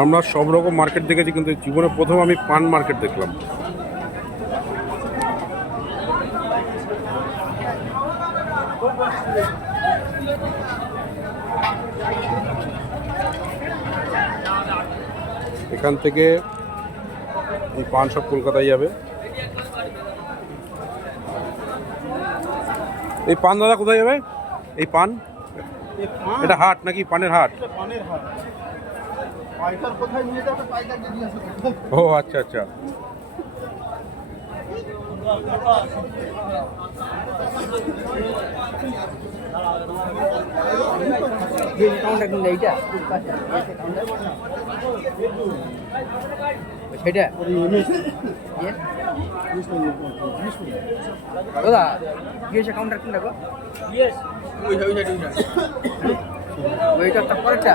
আমরা সব রকম মার্কেট দেখেছি, কিন্তু জীবনে প্রথম আমি পান মার্কেট দেখলাম। এখান থেকে এই পান সব কলকাতায় যাবে। এই পান দাদা কোথায় যাবে? এই পান এটা হাট নাকি পানের হাট? ও আচ্ছা আচ্ছা। দাদা গিয়েছে কাউন্টার কিনটা গো ওইটা তারপরেটা